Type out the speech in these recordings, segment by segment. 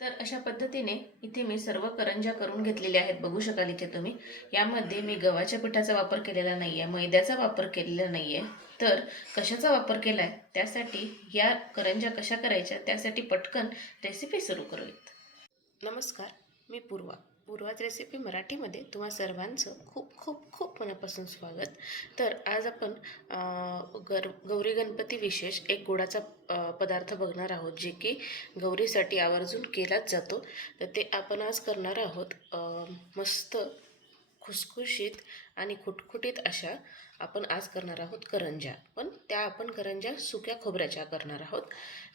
तर अशा पद्धतीने इथे मी सर्व करंज्या करून घेतलेल्या आहेत. बघू शकाल इथे तुम्ही. यामध्ये मी गव्हाच्या पिठाचा वापर केलेला नाही आहे मैद्याचा वापर केलेला नाही आहे तर कशाचा वापर केला आहे त्यासाठी या करंज्या कशा करायच्या? त्यासाठी पटकन रेसिपी सुरू करूयात. नमस्कार मी पूर्वा. पूर्वाच रेसिपी मराठीमध्ये तुम्हा सर्वांचं खूप खूप खूप मनापासून स्वागत. तर आज आपण गर गौरी गणपती विशेष एक गोडाचा पदार्थ बघणार आहोत जे की गौरीसाठी आवर्जून केलाच जातो. तर ते आपण आज करणार आहोत मस्त खुसखुशीत आणि खुटखुटीत अशा आपण आज करणार आहोत करंज्या पण त्या आपण करंज्या सुक्या खोबऱ्याच्या करणार आहोत.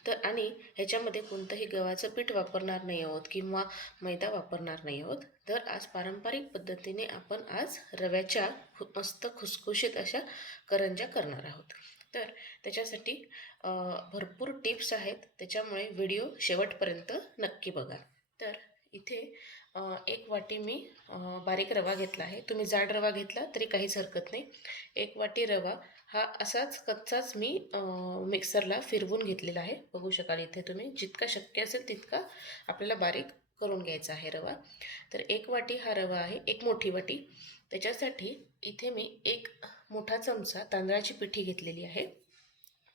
तर आणि ह्याच्यामध्ये कोणतंही गव्हाचं पीठ वापरणार नाही आहोत किंवा मैदा वापरणार नाही आहोत. तर आज पारंपरिक पद्धतीने आपण आज रव्याच्या मस्त खुसखुशीत अशा करंज्या करणार आहोत. तर त्याच्यासाठी भरपूर टिप्स आहेत. त्याच्यामुळे व्हिडिओ शेवटपर्यंत नक्की बघा. तर इथे एक वाटी मी बारीक रवा घेतला आहे. तुम्ही जाड रवा घेतला तरी काहीच हरकत नाही. एक वाटी रवा हा असाच कच्चाच मी मिक्सरला फिरवून घेतलेला आहे. बघू शकाल इथे तुम्ही. जितका शक्य असेल तितका आपल्याला बारीक करून घ्यायचा आहे रवा. तर एक वाटी हा रवा आहे एक मोठी वाटी. त्याच्यासाठी इथे मी एक मोठा चमचा तांदळाची पिठी घेतलेली आहे.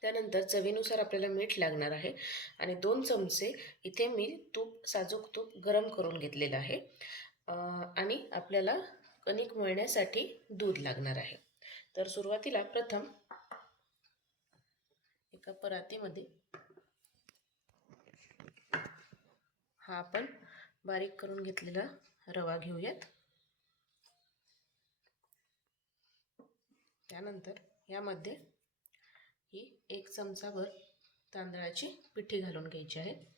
त्यानंतर चवीनुसार आपल्याला मीठ लागणार आहे. आणि दोन चमचे इथे मी तूप साजूक तूप गरम करून घेतलेलं आहे. आणि आपल्याला कणिक मळण्यासाठी दूध लागणार आहे. तर सुरुवातीला प्रथम एका परातीमध्ये हा आपण बारीक करून घेतलेला रवा घेऊयात. त्यानंतर यामध्ये ही एक चमचाभर तांदळाची पिठी घालून घ्यायची आहे.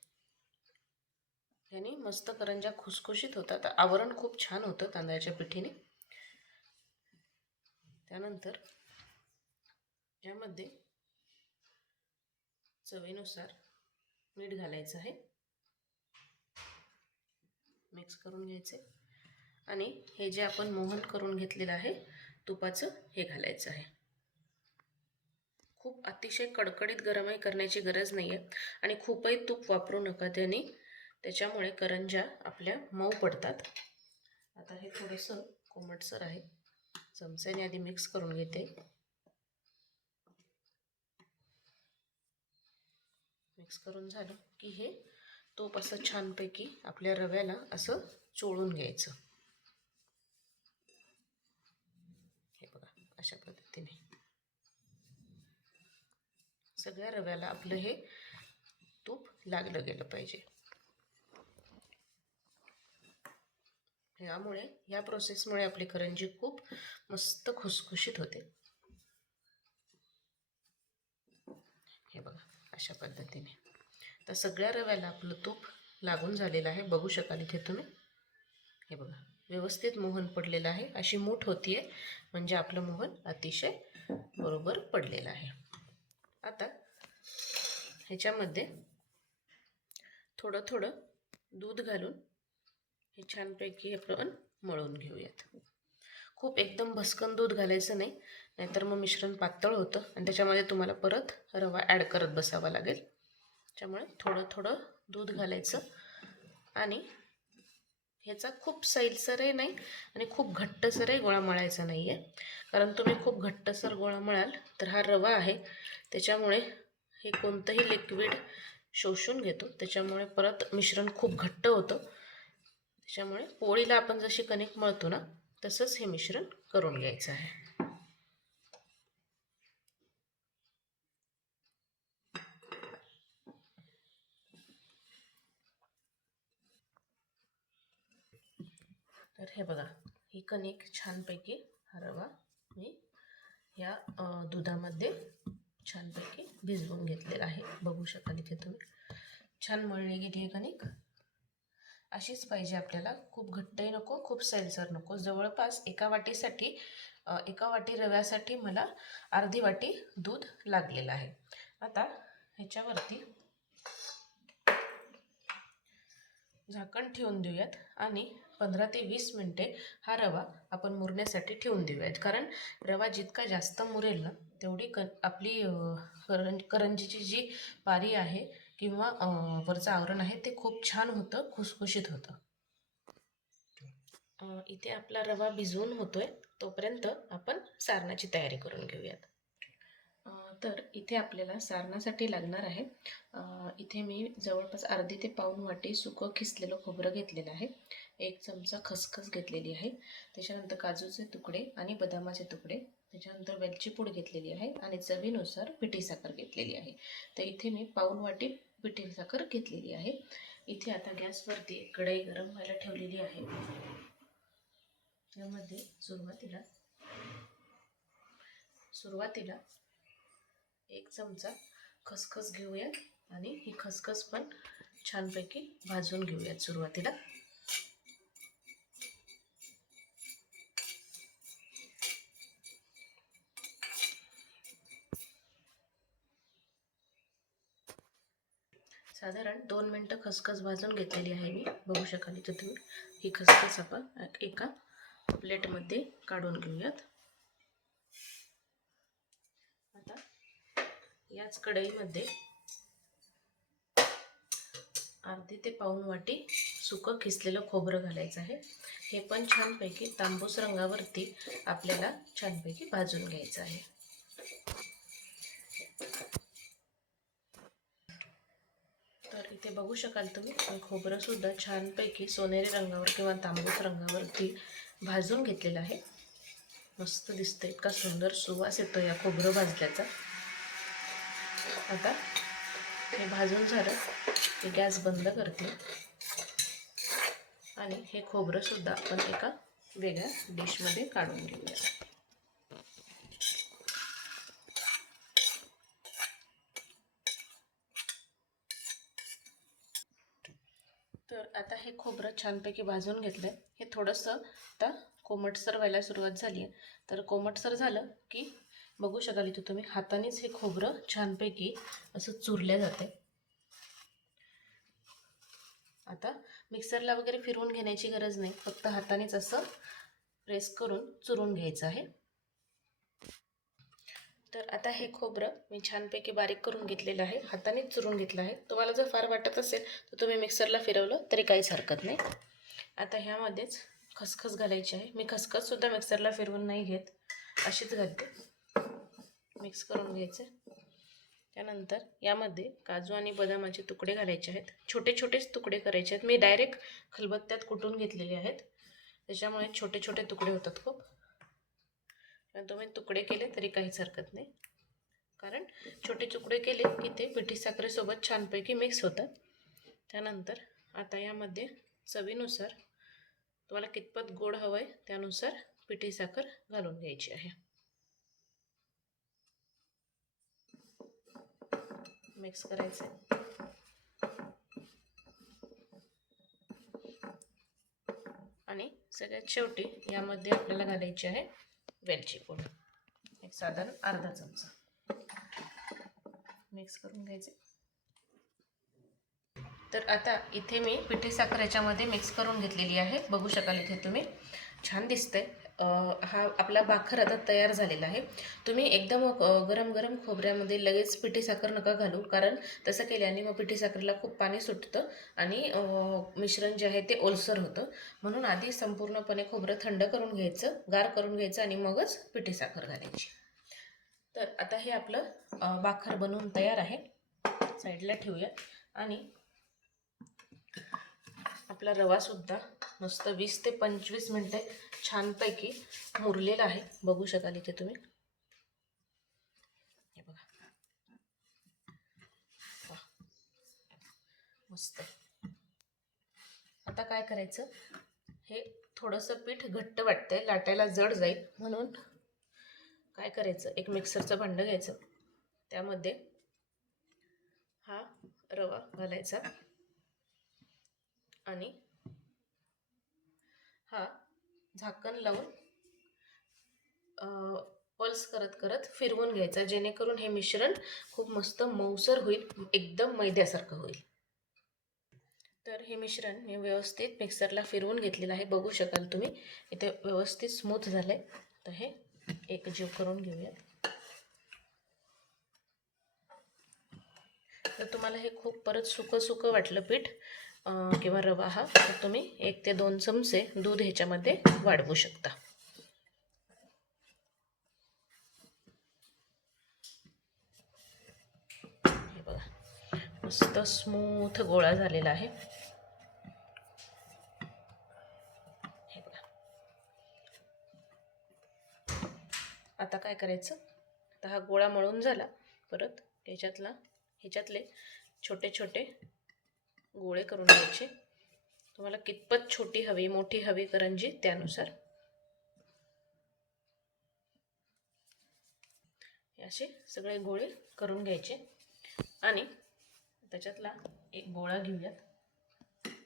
याने मस्त करंज्या खुसखुशीत होतात. आवरण खूप छान होतं तांदळाच्या पिठीने. त्यानंतर यामध्ये चवीनुसार मीठ घालायचं आहे. मिक्स करून घ्यायचे. आणि हे जे आपण मोहन करून घेतलेलं आहे तुपाचं हे घालायचं आहे. खूप अतिशय कडकडीत गरमही करण्याची गरज नाही आहे आणि खूपही तूप वापरू नका त्याने. त्याच्यामुळे करंज्या आपल्या मऊ पडतात. आता हे थोडंसं कोमटसर आहे. चमच्याने आधी मिक्स करून घेते. मिक्स करून झालं की हे तूप असं छानपैकी आपल्या रव्याला असं चोळून घ्यायचं. हे बघा अशा पद्धतीने. सगळ्या रव्याला आपलं हे तूप लागलं गेलं पाहिजे. यामुळे या प्रोसेसमुळे आपली करंजी खूप मस्त खुसखुशीत होते. हे बघा अशा पद्धतीने. तर सगळ्या रव्याला आपलं तूप लागून झालेलं आहे. बघू शकाल इथे तुम्ही. हे बघा व्यवस्थित मोहन पडलेलं आहे. अशी मूठ होती आहे म्हणजे आपलं मोहन अतिशय बरोबर पडलेलं आहे. आता ह्याच्यामध्ये थोडं थोडं दूध घालून हे छानपैकी आपण मळून घेऊयात. खूप एकदम भस्कन दूध घालायचं नाही नाहीतर मग मिश्रण पातळ होतं आणि त्याच्यामध्ये तुम्हाला परत रवा ॲड करत बसावा लागेल. त्यामुळे थोडं थोडं दूध घालायचं आणि ह्याचा खूप सैलसरही नाही आणि खूप घट्टसरही गोळा मळायचा नाही आहे कारण तुम्ही खूप घट्टसर गोळा मळाल तर हा रवा आहे. त्याच्यामुळे हे कोणतंही लिक्विड शोषून घेतो. त्याच्यामुळे परत मिश्रण खूप घट्ट होतं. त्याच्यामुळे पोळीला आपण जशी कणिक मळतो ना तसंच हे मिश्रण करून घ्यायचं आहे. तर हे बघा ही कणिक छानपैकी हा रवा मी या दुधामध्ये छानपैकी भिजवून घेतलेला आहे. बघू शकाल इथे तुम्ही. छान मळली गेली आहे कणिक अशीच पाहिजे आपल्याला. खूप घट्टही नको खूप सैलसर नको. जवळपास एका वाटीसाठी एका वाटी रव्यासाठी मला अर्धी वाटी दूध लागलेलं आहे. आता ह्याच्यावरती झाकण ठेवून देऊयात आणि पंधरा ते वीस मिनटे हा रवा आपण मुरण्यासाठी ठेवून देऊयात. कारण रवा जितका जास्त मुरेल ना तेवढी क आपली करं करंजीची जी पारी आहे किंवा वरचं आवरण आहे ते खूप छान होतं खुसखुशीत होतं. इथे आपला रवा भिजवून होतोय तोपर्यंत आपण सारणाची तयारी करून घेऊयात. तर इथे आपल्याला सारणासाठी लागणार आहे इथे मी जवळपास अर्धी ते पाऊन वाटी सुकं खिसलेलं खोबरं घेतलेलं आहे. एक चमचा खसखस घेतलेली आहे. त्याच्यानंतर काजूचे तुकडे आणि बदामाचे तुकडे. त्याच्यानंतर वेलची पूड घेतलेली आहे आणि चवीनुसार पिठी साखर घेतलेली आहे. तर इथे मी पाऊन वाटी पिठी साखर घेतलेली आहे. इथे आता गॅसवरती कढई गरम व्हायला ठेवलेली आहे. त्यामध्ये सुरुवातीला सुरुवातीला एक चमचा खसखस घेऊयात आणि ही खसखस पण छानपैकी भाजून घेऊयात सुरुवातीला. साधारण दोन मिनटं खसखस भाजून घेतलेली आहे मी. बघू शकाल इथे तुम्ही. ही खसखस आपण एका प्लेटमध्ये काढून घेऊयात. आता याच कढईमध्ये अर्धी ते पाऊण वाटी सुकं खिसलेलं खोबरं घालायचं आहे. हे पण छानपैकी तांबूस रंगावरती आपल्याला छानपैकी भाजून घ्यायचं आहे तर इथे बघू शकाल तुम्ही. खोबरंसुद्धा छानपैकी सोनेरी रंगावर किंवा तांबूस रंगावरती भाजून घेतलेलं आहे. मस्त दिसतं इतका सुंदर सुवास येतो या खोबरं भाजल्याचा. आता हे भाजून झालं की गॅस बंद करते. आणि हे खोबरंसुद्धा आपण एका वेगळ्या डिशमध्ये काढून घेऊया तर आता हे खोबरं छानपैकी भाजून घेतलं आहे हे थोडंसं आता कोमटसर व्हायला सुरुवात झाली आहे तर कोमटसर झालं की बघू शकाल इथं तुम्ही हातानेच हे खोबरं छानपैकी असं चुरल्या जाते आता मिक्सरला वगैरे फिरवून घेण्याची गरज नाही फक्त हातानेच असं प्रेस करून चुरून घ्यायचं आहे. तर आता हे खोबरं मी छानपैकी बारीक करून घेतलेलं आहे. हातानेच चुरून घेतलं आहे. तुम्हाला जर फार वाटत असेल तर तुम्ही मिक्सरला फिरवलं तरी काहीच हरकत नाही. आता ह्यामध्येच खसखस घालायची आहे. मी खसखससुद्धा मिक्सरला फिरवून नाही घेत. अशीच घालते. मिक्स करून घ्यायचं. त्यानंतर यामध्ये काजू आणि बदामाचे तुकडे घालायचे आहेत. छोटे छोटेच तुकडे करायचे आहेत. मी डायरेक्ट खलबत्त्यात कुटून घेतलेले आहेत. त्याच्यामुळे छोटे छोटे तुकडे होतात खूप. तुम्ही तुकडे केले तरी काहीच हरकत नाही. कारण छोटे तुकडे केले की ते पिठी साखरेसोबत छानपैकी मिक्स होतात. त्यानंतर आता यामध्ये चवीनुसार तुम्हाला कितपत गोड हवं आहे त्यानुसार पिठी साखर घालून घ्यायची आहे. मिक्स करायचं आणि सगळ्यात शेवटी यामध्ये आपल्याला घालायची आहे वेलची पूड एक साधारण अर्धा चमचा. मिक्स करून घ्यायचे. तर आता इथे मी पिठी साखर याच्यामध्ये मिक्स करून घेतलेली आहे. बघू शकाल इथे तुम्ही. छान दिसतंय. हा आपला बाखर आता तयार झालेला आहे. तुम्ही एकदम गरम गरम खोबऱ्यामध्ये लगेच पिठी साखर नका घालू कारण तसं केल्याने मग पिठी साखरेला खूप पाणी सुटतं आणि मिश्रण जे आहे ते ओलसर होतं. म्हणून आधी संपूर्णपणे खोबरं थंड करून घ्यायचं गार करून घ्यायचं आणि मगच पिठी साखर घालायची. तर आता हे आपलं भाकर बनवून तयार आहे. साईडला ठेवूया आणि आपला रवासुद्धा मस्त वीस ते पंचवीस मिनटे छानपैकी मुरलेला आहे. बघू शकाल इथे तुम्ही. हे बघा. मस्त. आता काय करायचं? हे थोडंसं पीठ घट्ट वाटतंय लाटायला जड जाईल म्हणून काय करायचं? एक मिक्सरचं भांडं घ्यायचं. त्यामध्ये हा रवा घालायचा. आणि हा झाकण लावून पल्स करत करत फिरवून घ्यायचा जेणेकरून हे मिश्रण खूप मस्त मऊसर होईल एकदम मैद्यासारखं होईल. तर हे मिश्रण मी व्यवस्थित मिक्सरला फिरवून घेतलेलं आहे. बघू शकाल तुम्ही इथे व्यवस्थित स्मूथ झालं आहे तर हे एकजीव करून घेऊयात. तर तुम्हाला हे खूप परत सुकं सुकं वाटलं पीठ किंवा रवा हा तर तुम्ही एक ते दोन चमचे दूध ह्याच्यामध्ये वाढवू शकता. हे बघा मस्त स्मूथ गोळा झालेला आहे. हे बघा. आता काय करायचं? आता हा गोळा मळून झाला. परत ह्याच्यातला ह्याच्यातले छोटे छोटे गोळे करून घ्यायचे. तुम्हाला कितपत छोटी हवी मोठी हवी करंजी त्यानुसार. हे असे सगळे गोळे करून घ्यायचे. आणि त्याच्यातला एक गोळा घेऊयात.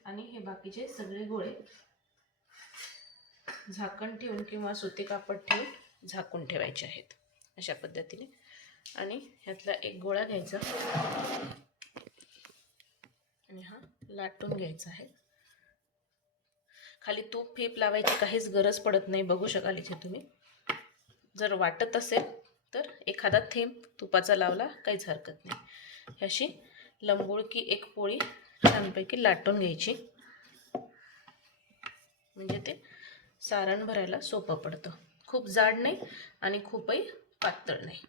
आणि हे बाकीचे सगळे गोळे झाकण ठेवून किंवा सुती कापड ठेवून झाकून ठेवायचे आहेत. अशा पद्धतीने. आणि ह्यातला एक गोळा घ्यायचा. आणि हा लाटून घ्यायचा आहे. खाली तूप फीप लावायची काहीच गरज पडत नाही बघू शकाल इथे तुम्ही. जर वाटत असेल तर एखादा थेंब तुपाचा लावला काहीच हरकत नाही. ही अशी लंबुळकी एक पोळी छानपैकी लाटून घ्यायची. म्हणजे ते सारण भरायला सोपं पडतं. खूप जाड नाही आणि खूपही पातळ नाही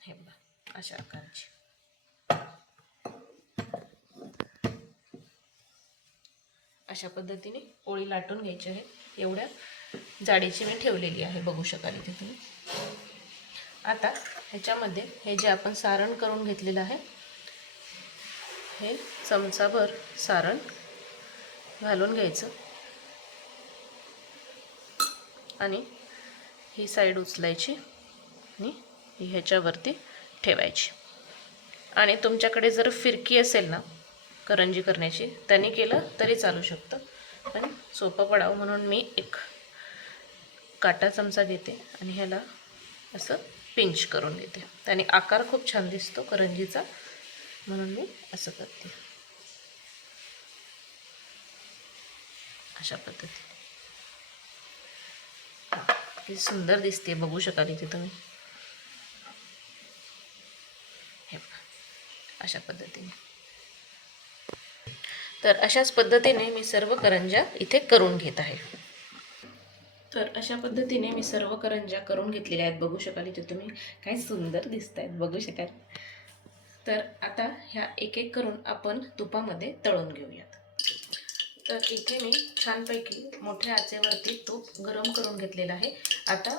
हे बघा अशा आकाराची अशा पद्धतीने पोळी लाटून घ्यायची आहे. एवढ्या जाडीची मी ठेवलेली आहे. बघू शकाल इथे तुम्ही. आता ह्याच्यामध्ये हे जे आपण सारण करून घेतलेलं आहे हे चमचाभर सारण घालून घ्यायचं. आणि ही साईड उचलायची आणि ह्याच्यावरती ठेवायची. आणि तुमच्याकडे जर फिरकी असेल ना करंजी करण्याची त्यांनी केलं तरी चालू शकतं. पण सोपं पडावं म्हणून मी एक काटा चमचा घेते आणि ह्याला असं पिंच करून घेते त्याने आकार खूप छान दिसतो करंजीचा म्हणून मी असं करते. अशा पद्धतीने. सुंदर दिसते बघू शकाल इथे तुम्ही हे बघा अशा पद्धतीने. तर अशाच पद्धतीने मी सर्व करंज्या इथे करून घेत आहे. तर अशा पद्धतीने मी सर्व करंज्या करून घेतलेल्या आहेत. बघू शकाल इथे तुम्ही काय सुंदर दिसत आहेत बघू शकाल. तर आता ह्या एक एक करून आपण तुपामध्ये तळून घेऊयात. तर इथे मी छानपैकी मोठ्या आचेवरती तूप गरम करून घेतलेलं आहे. आता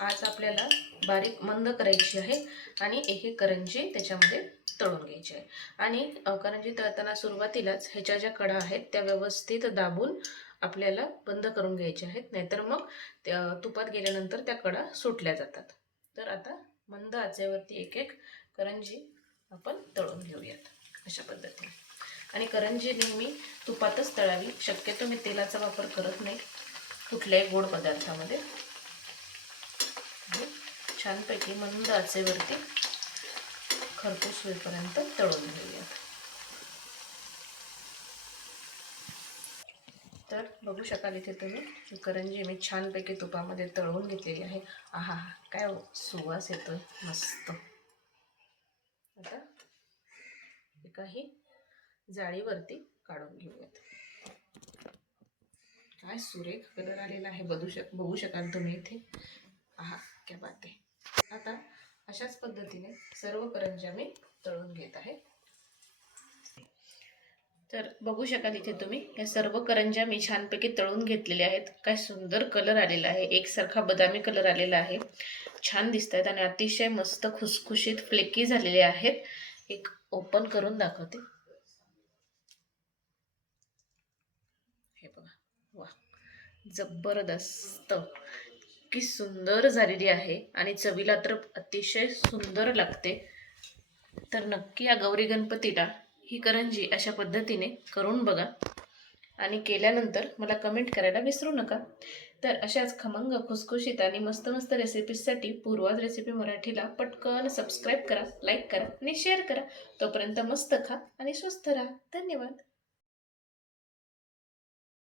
आज आपल्याला बारीक मंद करायची आहे आणि एक एक करंजी त्याच्यामध्ये तळून घ्यायची आहे. आणि करंजी तळताना सुरुवातीलाच ह्याच्या ज्या कडा आहेत त्या व्यवस्थित दाबून आपल्याला बंद करून घ्यायच्या आहेत. नाहीतर मग त्या तुपात गेल्यानंतर त्या कडा सुटल्या जातात. तर आता मंद आचेवरती एक एक करंजी आपण तळून घेऊयात अशा पद्धतीने. आणि करंजी नेहमी तुपातच तळावी. शक्यतो मी तेलाचा वापर करत नाही. कुठल्याही गोड पदार्थामध्ये. छानपैकी मंद आचेवरती खरपूस होईपर्यंत तळून घेऊयात तर बघू शकाल इथे तुम्ही करंजी मी छानपैकी तुपामध्ये तळून घेतलेली आहे. आहा काय सुवास येतोय मस्त. आता एकाही जाळीवरती काढून घेऊयात. काय सुरेख कलर आलेला आहे बघू शक बघू शकाल तुम्ही इथे. आहा क्या बात आहे आता अशाच पद्धतीने सर्व करंज्या मी तळून घेत आहे. तर बघू शकाल इथे तुम्ही या सर्व करंज्या मी छानपैकी तळून घेतलेल्या आहेत. काय सुंदर कलर आलेला आहे. एकसारखा बदामी कलर आलेला आहे. छान दिसत आहेत आणि अतिशय मस्त खुसखुशीत फ्लेकी झालेले आहेत. एक ओपन करून दाखवते. हे बघा. वा जबरदस्त. इतकी सुंदर झालेली आहे आणि चवीला तर अतिशय सुंदर लागते. तर नक्की या गौरी गणपतीला ही करंजी अशा पद्धतीने करून बघा. आणि केल्यानंतर मला कमेंट करायला विसरू नका. तर अशाच खमंग खुसखुशीत आणि मस्त मस्त रेसिपीजसाठी पूर्वाज रेसिपी मराठीला पटकन सबस्क्राईब करा लाईक करा आणि शेअर करा. तोपर्यंत मस्त खा आणि स्वस्थ राहा. धन्यवाद.